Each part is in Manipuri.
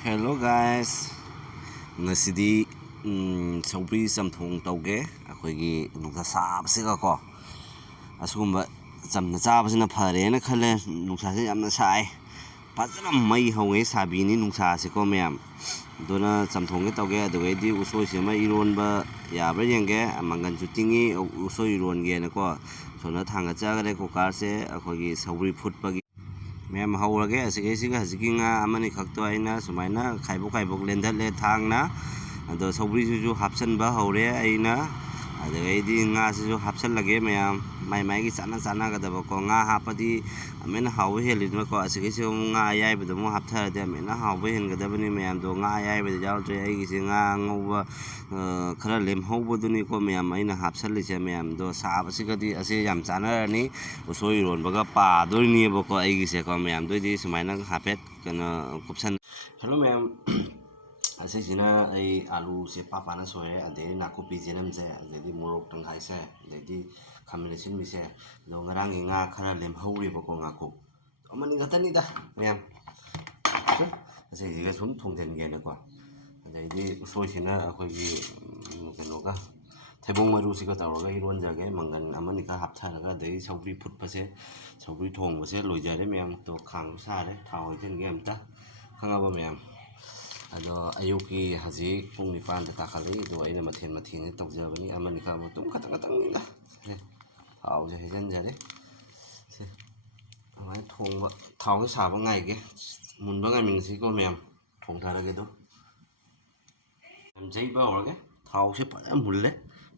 Hello guys. Ngasidi sawbri samthong tawge akhoi nungsa sabasiga ko asugumba jamna chabasina pharena khale nungsa se yamna sai fazana mai hawei sabini nungsa se ko mem dona samthong ge tawge adwedi usoi se mai ironba yabra yenge amangan chutingi usoi iron ge na ko sona thanga chagare ko kar se akhoi sawbri phutpagi मैम हौरगे असिगैसिगा हजिकिंगा अमनि खक्तो आइना सुमाइना खाइबोक लेंधले थांगना अदो सौब्रिसुजु हापसनबा हौरे आइना अदगैदि ngaसिजु हापसनलगे मैम माइ चाना गदबको nga हापदि अमेना हाव हेलिदमा को असिगैसि nga याइबदो मो हापथारदे अमेना हाव हेनगदबनि मैम दो nga याइबदि यावत्रे आइगिसि nga ngौबा खरा लेमहौबदुनि को मैम आइना हापसनलिसे मैम दो साबसिगदि असे याम चानारनि उसोइ रोनबगा पादोनिबको आइगिसे को मैम दोइदि सुमाइना हापेट कना कुपसन हेलो मैम असिसिना आलू से पापाना सोरे अदे नाकुपि जेनम से अदे मोरक तंगाइ से अदे खामिनेसिन मिसे दो ngarang nga khara lemhौरिबको ngaku अमनि गतनिदा मैम असिसिगा सुम थोंजेनगेनको अदे उसोइसिना अखोइगी कनोगा थैबों मरुसिगा तौरगा इरोनजागे मंगन अमनि का हापथारगा अदे सौब्रि फुटपसे सौब्रि थोंबसे लोइजारे मैम तो खांग सारे थाव होइजेनगे अमता खंगाबा मैम अदो अयुकी हजी पुंग निपान ताखले दो अइना मथेन तौजबनी अमनि का तुम खतंगतंगनिदा थाव जे हेजनजारे से अमाय थोंबा थाव साबा ngaइगे मुनबा ngaइमिनसिको मैम थोंथारगे दो जैबा होरगे थाव से फजा मुल्ले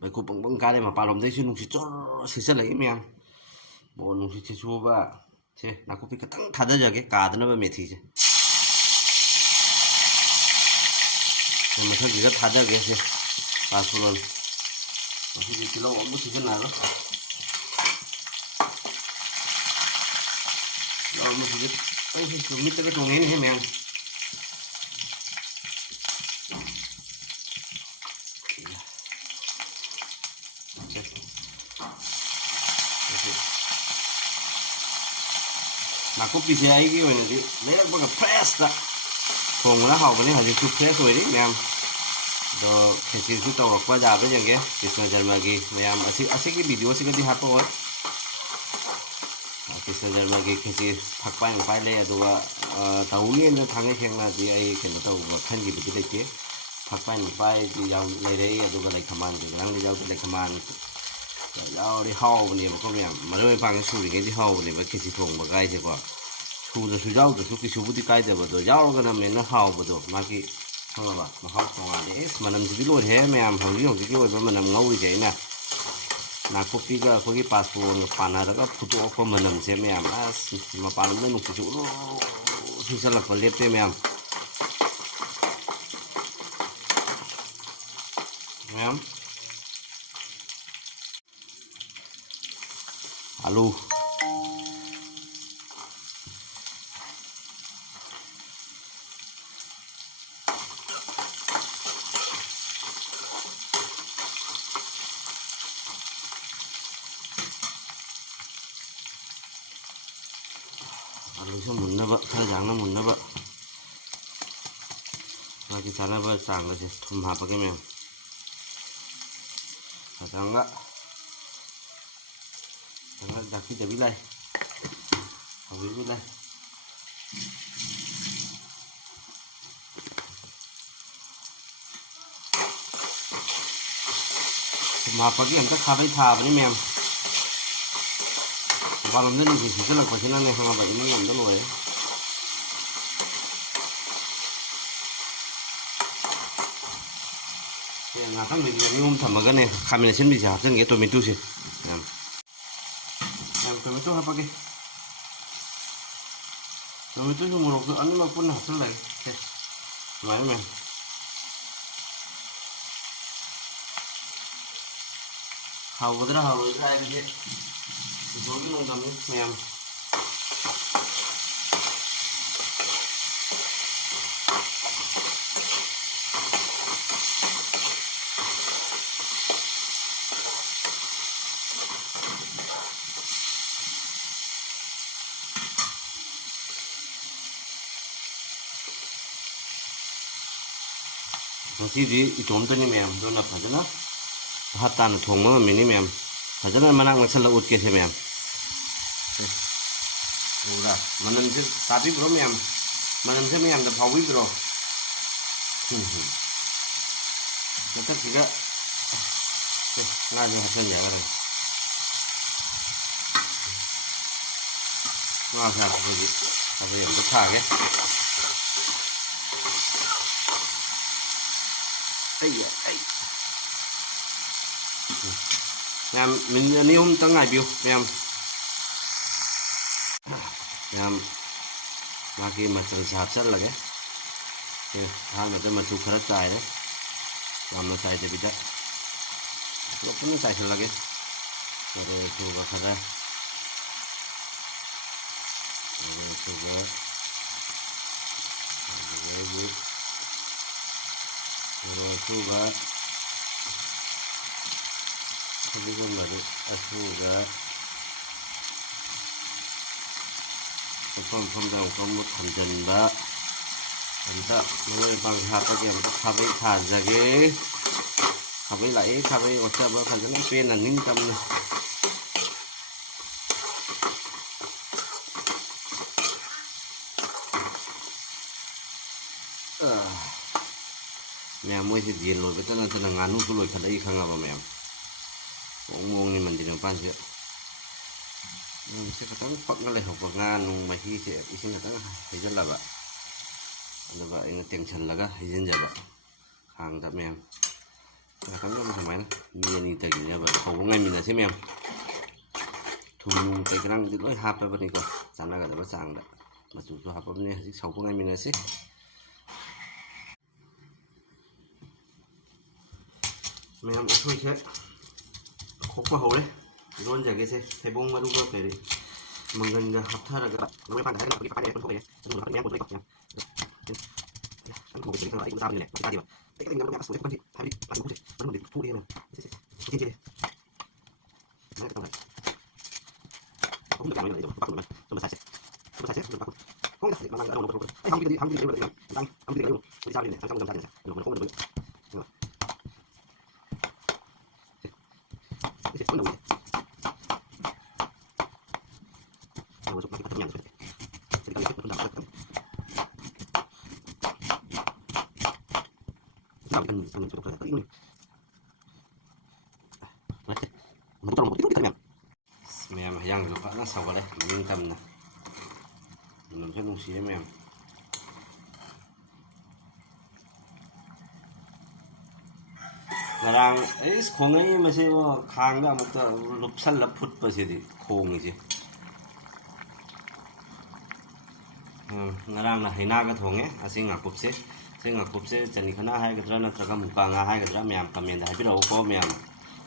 बैको पंग काले मपालमदैसु नुंसि चोर सिचलगे मैम बो नुंसि छिसुबा से नाकुपि खतंग थादजागे कादनबा मेथि से मथगिगा थादगे से पासुरन मथि किलो अमु सिजनारो अमु सिज ऐसे मितगे थोंगेनि हे मैम नाकुपि से आइगी ओइनदि लेरबगा फ्रेश थोंगना हावबने हजिसु फ्रेश ओइरि मैम दो खेसिसु तौरकपा जाबे जंगे कृष्ण जन्म की मैम असिगी वीडियो सिगदि हापो कृष्ण जन्म की खेसि फकपाइ ले अदुगा तौनी न थांगे खेंगनादि आई केनो तौबा खनगिबदि लेते फकपाइ दि याव लेरे अदुगा लेखमान दि रंग याव लेखमान यावरि हावबनेबको मैम मरोय पांगे सुरिगेदि हावबनेबा खेसि थोंबा गाइसेको सुदसु यावदसु किसुबुदि काइदबदो यावगना मेना हावबदो मागी खंगाबा महाव तोंगाले एस मनमसिदि लोरे मैम हौजिकी ओइबा मनम ngौरिसे आइना नाकुपीगा अखोगी पासपोन पानारगा फुटोको मनमसे मैम अस मपालमदे नुसिसु सिसलकपा लेपते मैम मैम आलू आलूसे मुन्नबा खरा जांगना मुन्नबा मागी चानबा चांगसे थुम हापगे मैम खजांगा जाकी दबी लाइ हौरिबि लाइ थुम हापगे अंता खाबै थाबनि मैम मपालमदे नुसि सिसलकपसिनाने खंगाबा इमुंग अमदा लोरे नाथां बिदिनि थमगने खामिनेसिन बिसे हापसनगे टमेटो से मैम टमेटो हापगे टमेटो जो मोरक अनिमा पुन हापसनलाय माय मैम हावबद्रा हावद्रा आइगे जोगी नंगदमनि मैम ꯉꯁꯤꯗꯤ ꯏꯇꯣꯝꯇꯅꯤ ꯃꯌꯥꯝ ꯑꯗꯨꯅ ꯐꯖꯅ ꯚꯥꯞ ꯇꯥꯅ ꯊꯣꯡꯕ ꯉꯝꯃꯤꯅꯤ ꯃꯌꯥꯝ ꯐꯖꯅ ꯃꯅꯥꯛ ꯅꯛꯁꯜꯂꯒ ꯎꯠꯀꯦꯁꯦ ꯃꯌꯥꯝ ꯎꯕ꯭ꯔꯥ ꯃꯅꯝꯁꯦ ꯇꯥꯕꯤꯕ꯭ꯔꯣ ꯃꯌꯥꯝ ꯃꯅꯝꯁꯦ ꯃꯌꯥꯝꯗ ꯐꯥꯎꯕꯤꯕ꯭ꯔꯣ ꯃꯊꯛꯁꯤꯗ ꯉꯥꯁꯦ ꯍꯥꯞꯆꯟ ꯌꯥꯒꯗ꯭ꯔꯥ ꯉꯥꯁꯦ ꯍꯥꯞꯄꯗꯤ ꯍꯥꯞꯄꯗꯤ ꯑꯝꯇ ꯊꯥꯒꯦ ꯃꯌꯥꯝ ꯃꯤꯅꯤꯠ 2-3 ꯉꯥꯏꯕꯤꯌꯨ ꯃꯌꯥꯝ ꯃꯥꯒꯤ ꯃꯆꯜꯁꯦ ꯍꯥꯞꯆꯜꯂꯒꯦ ꯑꯍꯥꯟꯕꯗ ꯃꯆꯨ ꯈꯔ ꯆꯥꯏꯔꯦ ꯌꯥꯝꯅ ꯆꯥꯏꯗꯕꯤꯗ ꯄꯨꯟꯅ ꯆꯥꯏꯁꯤꯜꯂꯒꯦ ꯃꯔꯣꯏ ꯑꯁꯨꯕ ꯈꯔ moroh achuba adagi moroh achuba ꯑꯗꯨꯒꯨꯝꯕꯗꯨ ꯑꯊꯨꯕ ꯃꯐꯝꯗ ꯑꯃꯨꯛꯀ ꯑꯃꯨꯛ ꯊꯝꯖꯤꯟꯕ ꯑꯝꯇ ꯃꯔꯣꯏ ꯃꯄꯥꯡ ꯍꯥꯞꯄꯒꯤ ꯑꯝꯇ ꯈꯥꯕꯩ ꯊꯥꯖꯒꯦ ꯈꯥꯕꯩ ꯂꯥꯛꯏ ꯈꯥꯕꯩ ꯑꯣꯠꯆꯕ ꯐꯖꯅ ꯄꯦꯟꯅ ꯅꯤꯡꯇꯝꯅ ꯃꯌꯥꯝ ꯃꯣꯏꯁꯦ ꯌꯦꯟ ꯂꯣꯏꯕꯇ ꯅꯠꯇꯅ ꯉꯥꯅꯨꯁꯨ ꯂꯣꯏꯈꯠꯂꯛꯏ ꯈꯪꯉꯕ ꯃꯌꯥꯝ ꯃꯑꯣꯡꯅꯤ ꯃꯟꯗꯤꯔ ꯃꯄꯥꯟꯁꯦ ꯁꯤ ꯈꯤꯇꯪ ꯐꯛꯅ ꯂꯩꯍꯧꯕ ꯉꯥ ꯅꯨꯡ ꯃꯍꯤꯁꯦ ꯏꯁꯤꯡ ꯈꯤꯇꯪ ꯍꯩꯖꯤꯜꯂꯕ ꯑꯗꯨꯒ ꯑꯩꯅ ꯇꯦꯡꯁꯜꯂꯒ ꯍꯩꯖꯤꯟꯖꯕ ꯈꯥꯡꯗ ꯃꯌꯥꯝ ꯉꯥꯛꯇꯪ ꯁꯨꯃꯥꯏꯅ ꯃꯤ ꯑꯅꯤ ꯇꯩꯅꯕ ꯁꯧꯕ ꯉꯥꯏꯃꯤꯟꯅꯁꯤ ꯃꯌꯥꯝ ꯊꯨꯝ ꯅꯨꯡ ꯀꯩꯀꯔꯥꯡꯗꯤ ꯂꯣꯏ ꯍꯥꯞꯄꯕꯅꯤꯀꯣ ꯆꯥꯟꯅꯒꯗꯕ ꯆꯥꯡꯗ ꯃꯆꯨꯁꯨ ꯍꯥꯞꯄꯕꯅꯤ ꯍꯧꯖꯤꯛ ꯁꯧꯕ ꯉꯥꯏꯃꯤꯟꯅꯁꯤ ꯃꯌꯥꯝ ꯎꯁꯣꯏꯁꯦ ꯈꯣꯛꯄ ꯍꯧꯔꯦ ꯏꯔꯣꯟꯖꯒꯦꯁꯦ ꯊꯩꯕꯣꯡ ꯃꯔꯨꯒ ꯀꯔꯤ ꯃꯪꯒꯟꯒ ꯍꯥꯞꯊꯔꯒ ꯃꯔꯣꯏ ꯃꯄꯥꯡ ꯍꯥꯏꯔꯒ ꯄꯥꯔꯦ ꯊꯣꯛꯑꯦ ꯑꯗꯨꯒ ꯃꯌꯥꯝ ꯄꯨꯊꯣꯛꯑꯦ ꯆꯥꯕꯅꯤꯅꯦ ꯆꯥꯗꯦꯕ mềm yang được nó sầu vào đây mình cầm này mình sẽ nung xía mềm ngarang ấy khong ấy mà sẽ khang đó một cái lục săn lập phút bao giờ thì khong gì ngarang là hay na cái thong ấy sinh ngạc cục sẽ chân khana hai cái đó nó chắc một càng hai cái đó mềm cầm miền đại biết đâu có mềm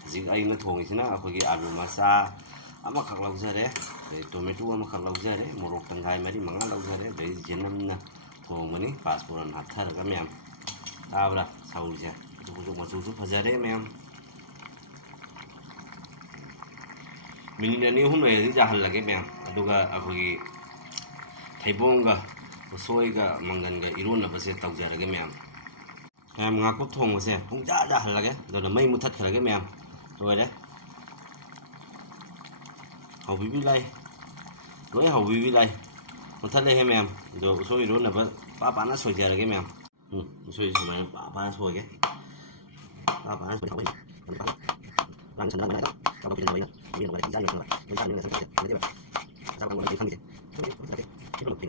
gì ấy nó thong gì nó có cái alu masa amakak laujare tomato amakak laujare morok tangkai mari manga laujare bai jenamna thongmani passport hatharaga mem tabra saulje tuju machu phajare mem minani hum re ja hallage mem aduga akogi thaibonga usoiga manganga irona base taujarage mem ngakop thongse pungja ja hallage dona mai muthat kharage mem loire hầu bí lai lối hầu bí lai một thắt đây em rồi xôi rồi là ba bán nó sôi giờ rồi cái mèm xôi mà ba sôi cái ba bán sôi thổi làm chân lại đó các bạn nhìn thấy nó ra nhiều rồi ra nhiều là sẽ thế vậy ra bằng cái thằng gì cái một gì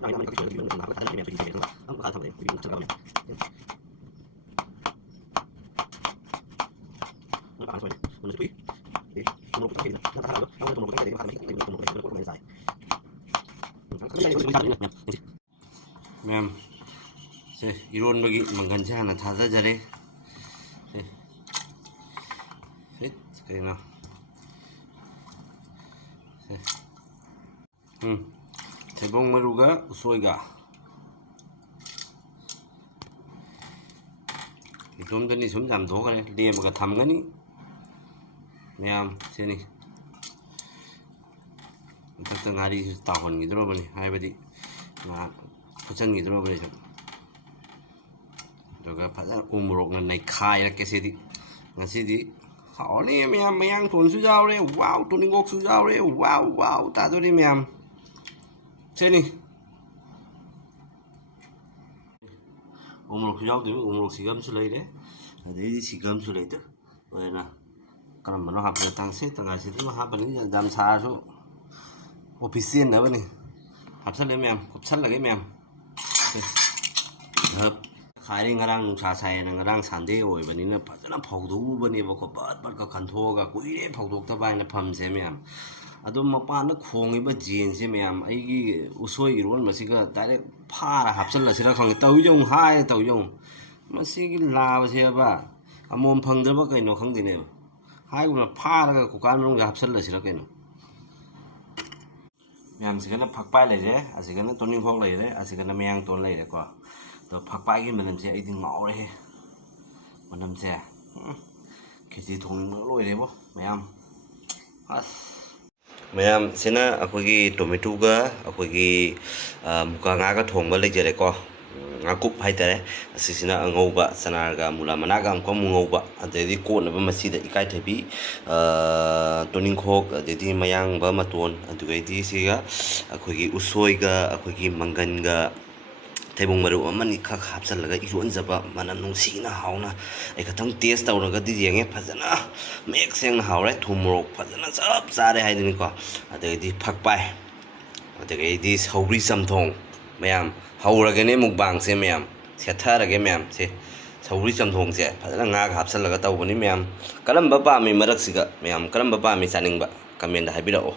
này nó cái chuyện nó làm cái này phải gì nó có thằng này nó chưa bao nhiêu nó bán sôi nó tùy mem se iron bagi manggan se hana thaja jare hit kaina thebong maruga usoiga itomdani sum jam dhokare lemaga thamgani mem seni ꯃꯊꯛꯇ ꯉꯥꯔꯤꯁꯨ ꯇꯥꯎꯍꯟꯈꯤꯗꯧꯔꯕꯅꯤ ꯍꯥꯏꯕꯗꯤ ꯉꯥ ꯐꯨꯠꯆꯟꯈꯤꯗꯧꯔꯕꯅꯤ ꯁꯨꯝ ꯑꯗꯨꯒ ꯐꯖꯅ ꯎ ꯃꯣꯔꯣꯛꯅ ꯅꯩꯈꯥꯏꯔꯛꯀꯦ ꯁꯤꯗꯤ ꯉꯁꯤꯗꯤ ꯍꯥꯎꯔꯅꯤ ꯃꯌꯥꯝ ꯃꯌꯥꯡꯊꯣꯟꯁꯨ ꯌꯥꯎꯔꯦ ꯋꯥꯎ ꯇꯨꯅꯤꯡꯈꯣꯛꯁꯨ ꯌꯥꯎꯔꯦ ꯋꯥꯎ ꯋꯥꯎ ꯇꯥꯗꯣꯔꯤ ꯃꯌꯥꯝ ꯁꯤꯅꯤ ꯎ ꯃꯣꯔꯣꯛꯁꯨ ꯌꯥꯎꯗꯣꯏꯅꯤ ꯎ ꯃꯣꯔꯣꯛ ꯁꯤꯒꯝꯁꯨ ꯂꯩꯔꯦ ꯑꯗꯩꯗꯤ ꯁꯤꯒꯝꯁꯨ ꯂꯩꯇꯦ ꯂꯣꯏꯅ ꯀꯔꯝꯕꯅꯣ ꯍꯥꯞꯄꯗ ꯇꯪꯉꯥꯏꯁꯤꯗꯤ ꯍꯥꯞꯄꯅꯤ ꯌꯥꯝ ꯁꯥꯔꯁꯨ ꯑꯣꯐꯤꯁ ꯆꯦꯟꯅꯕꯅꯤ ꯍꯥꯞꯆꯜꯂꯦ ꯃꯌꯥꯝ ꯀꯨꯞꯁꯜꯂꯒꯦ ꯃꯌꯥꯝ ꯈꯥꯏꯔꯤ ꯉꯔꯥꯡ ꯅꯨꯡꯁꯥ ꯁꯥꯏꯌꯦꯅ ꯉꯔꯥꯡ ꯁꯥꯟꯗꯦ ꯑꯣꯏꯕꯅꯤꯅ ꯐꯖꯅ ꯐꯧꯗꯣꯛꯎꯕꯅꯦꯕꯀꯣ ꯄꯠ ꯄꯠꯀ ꯈꯟꯊꯣꯛꯑꯒ ꯀꯨꯏꯔꯦ ꯐꯧꯗꯣꯛꯇꯕ ꯍꯥꯏꯅ ꯐꯝꯁꯦ ꯃꯌꯥꯝ ꯑꯗꯨ ꯃꯄꯥꯟꯗ ꯈꯣꯡꯉꯤꯕ ꯖꯦꯟꯁꯦ ꯃꯌꯥꯝ ꯑꯩꯒꯤ ꯎꯁꯣꯏ ꯏꯔꯣꯟꯕꯁꯤꯒ ꯗꯥꯏꯔꯦꯛ ꯐꯥꯔ ꯍꯥꯞꯆꯜꯂꯁꯤꯔ ꯈꯪꯗꯦ ꯇꯧꯖꯧ ꯍꯥꯏꯔ ꯇꯧꯖꯧ ꯃꯁꯤꯒꯤ ꯂꯥꯕꯁꯦꯕ ꯑꯃꯣꯝ ꯐꯪꯗ꯭ꯔꯕ ꯀꯩꯅꯣ ꯈꯪꯗꯦꯅꯦꯕ ꯍꯥꯏꯒꯨꯝꯅ ꯐꯥꯔꯒ ꯀꯨꯀꯥꯔ ꯃꯅꯨꯡꯗ ꯍꯥꯞꯆꯜꯂꯁꯤꯔ ꯀꯩꯅꯣ ꯃꯌꯥꯝꯁꯤꯒꯅ ꯐꯛꯄꯥꯏ ꯂꯩꯔꯦ ꯑꯁꯤꯒꯅ ꯇꯣꯅꯤꯡꯈꯣꯛ ꯂꯩꯔꯦ ꯑꯁꯤꯒꯅ ꯃꯌꯥꯡꯇꯣꯟ ꯂꯩꯔꯦꯀꯣ ꯑꯗꯣ ꯐꯛꯄꯥꯏꯒꯤ ꯃꯅꯝꯁꯦ ꯑꯩꯗꯤ ꯉꯥꯎꯔꯦꯍꯦ ꯃꯅꯝꯁꯦ ꯈꯦꯆꯤ ꯊꯣꯡꯅꯤꯡꯕ ꯂꯣꯏꯔꯦꯕꯣ ꯃꯌꯥꯝ ꯑꯁ ꯃꯌꯥꯝ ꯁꯤꯅ ꯑꯩꯈꯣꯏꯒꯤ ꯇꯣꯃꯦꯇꯣꯒ ꯑꯩꯈꯣꯏꯒꯤ ꯃꯨꯀꯥ ꯉꯥꯒ ꯊꯣꯡꯕ ꯂꯩꯖꯔꯦꯀꯣ ꯉꯥꯀꯨꯞ ꯍꯥꯏꯇꯥꯔꯦ ꯑꯁꯤꯁꯤꯅ ꯑꯉꯧꯕ ꯆꯅꯥꯔꯒ ꯃꯨꯂꯥ ꯃꯅꯥꯒ ꯑꯃꯨꯛꯀ ꯑꯃꯨꯛ ꯉꯧꯕ ꯑꯗꯩꯗꯤ ꯀꯣꯠꯅꯕ ꯃꯆꯤꯗ ꯏꯀꯥꯏꯊꯕꯤ ꯇꯣꯅꯤꯡꯈꯣꯛ ꯑꯗꯩꯗꯤ ꯃꯌꯥꯡꯕ ꯃꯇꯣꯟ ꯑꯗꯨꯗꯩꯗꯤ ꯁꯤꯒ ꯑꯩꯈꯣꯏꯒꯤ ꯎꯁꯣꯏꯒ ꯑꯩꯈꯣꯏꯒꯤ ꯃꯪꯒꯟꯒ ꯊꯩꯕꯣꯡ ꯃꯔꯨ ꯑꯃꯅꯤꯈꯛ ꯍꯥꯞꯆꯤꯜꯂꯒ ꯏꯔꯣꯟꯖꯕ ꯃꯅꯝ ꯅꯨꯡꯁꯤꯅ ꯍꯥꯎꯅ ꯑꯩ ꯈꯤꯇꯪ ꯇꯦꯁ ꯇꯧꯔꯒꯗꯤ ꯌꯦꯡꯉꯦ ꯐꯖꯅ ꯃꯌꯦꯛ ꯁꯦꯡꯅ ꯍꯥꯎꯔꯦ ꯊꯨꯝ ꯃꯣꯔꯣꯛ ꯐꯖꯅ ꯆꯞ ꯆꯥꯔꯦ ꯍꯥꯏꯗꯨꯅꯤꯀꯣ ꯑꯗꯒꯤꯗꯤ ꯐꯛꯄꯥꯏ ꯑꯗꯒꯤꯗꯤ ꯁꯧꯒ꯭ꯔꯤ ꯆꯝꯊꯣꯡ ꯃꯌꯥꯝ ꯍꯧꯔꯒꯅꯦ ꯃꯨꯛꯕꯥꯡꯁꯦ ꯃꯌꯥꯝ ꯁꯦꯠꯊꯔꯒꯦ ꯃꯌꯥꯝ ꯁꯦ ꯁꯧꯒ꯭ꯔꯤ ꯆꯝꯊꯣꯡꯁꯦ ꯐꯖꯅ ꯉꯥꯒ ꯍꯥꯞꯆꯜꯂꯒ ꯇꯧꯕꯅꯤ ꯃꯌꯥꯝ ꯀꯔꯝꯕ ꯄꯥꯝꯃꯤ ꯃꯔꯛꯁꯤꯒ ꯃꯌꯥꯝ ꯀꯔꯝꯕ ꯄꯥꯝꯃꯤ ꯆꯥꯅꯤꯡꯕ ꯀꯃꯦꯟꯗ ꯍꯥꯏꯕꯤꯔꯛꯑꯣ